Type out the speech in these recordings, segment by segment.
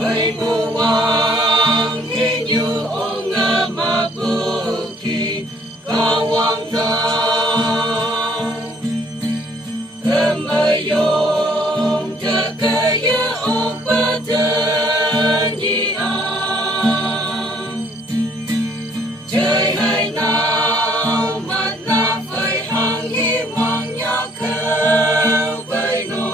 Bai buang hinyu onga mabuki kawang ta Emayong kakaya o patanyi ang Trời hai nào mặt na phải hàng hi mang nhà khâu bay nô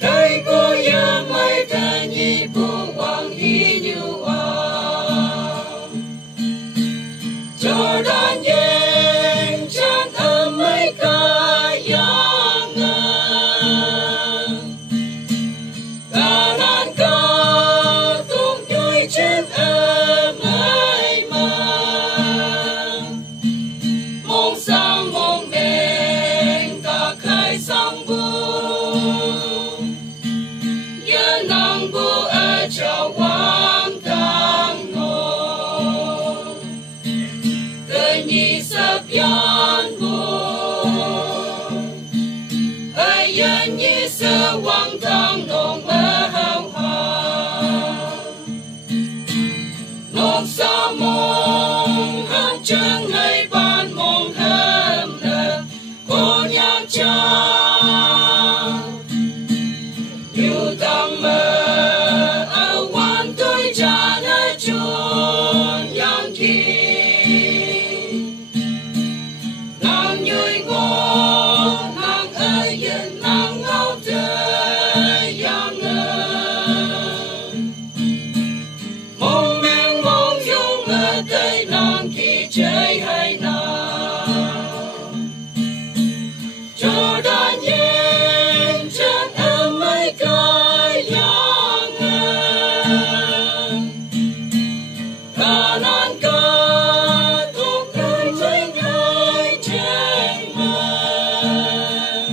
Tay cô ya mai ta nhi bu wang hi như cho đàn yên chân ở mấy cái yang cả đàn ca tung đôi chân ở mấy mà mong sang mong men cả khai sang bu nhớ nàng bu ở chào quang tang nô cơ nhi sắp yan bu ai yan nhi sơ quang tang nong mơ hao hà nong sa mong hát chân hay ban mong hâm nợ cô nhạc cha yêu tăng mơ ở quan tôi cha nơi chốn yang kỳ nàng nhồi ngô nàng ơi yên nàng ngâu trời yang mong men mong dung ở đây nàng khi chơi hay nào cho đàn yên chân ở mấy cái yang cả nan ca tung đôi trên hai trên mơ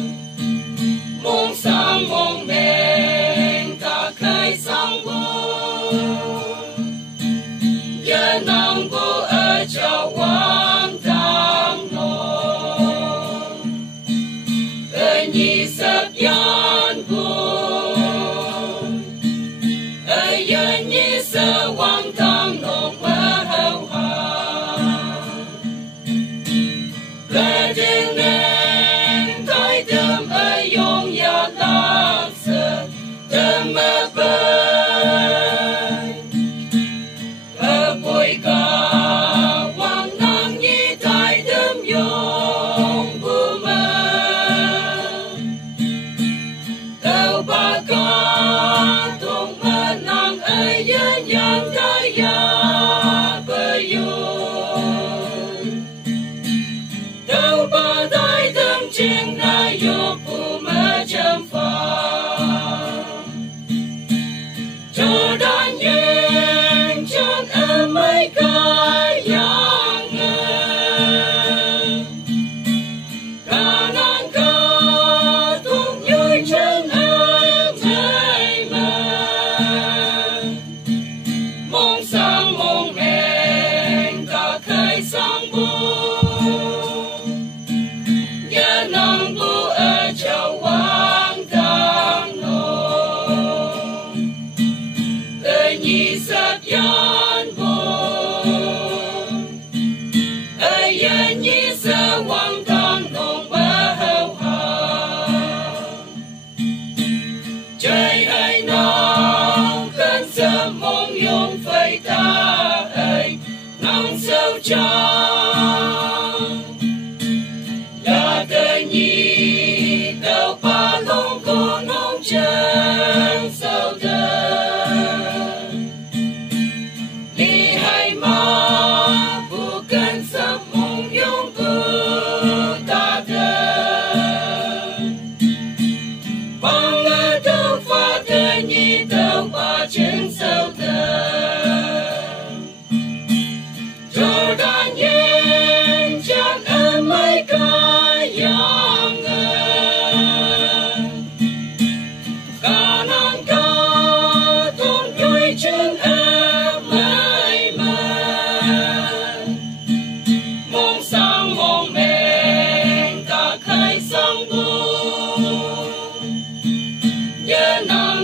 mong sang mong men cả khai sang bu nhớ nàng bu ở chào quang tang nô cơ nhi sắp yan bu ơi yên nhi sơ quang tang nô mơ hao hà lệ tình nên thái đêm ơi yong ya lạc sơ đêm mơ bơi ở bụi ca quang nàng nhi thái đêm yong bu mơ đâu ba ca tung mơ nàng ơi yên yang ta ya bơi đâu ba thái đêm trên na yo bu mơ chăm pha cho đàn yên chân ở mấy cái yang cả nan ca tung nhồi chân ở mấy mà mong sang mong men cả khai sang bu nhớ nàng bu ở chào quang tang nô cơ nhi sắp yan bu ai yên nhi sơ quang tang nong mơ hao hà trời ai nào khấn sơ mong yong phải ta ơi nàng sâu trăng là cơ nhi đâu ba long cô nong chân sâu đơn đi hai ma bu cần sắp mong yong bu ta đơn bằng ở đâu pha cơ nhi đâu ba chân sâu đơn cho đàn yên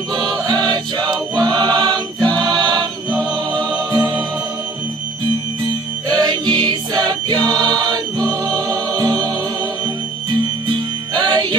vô ở cho quang thang ngô ơi nhi sắp yon mô ơi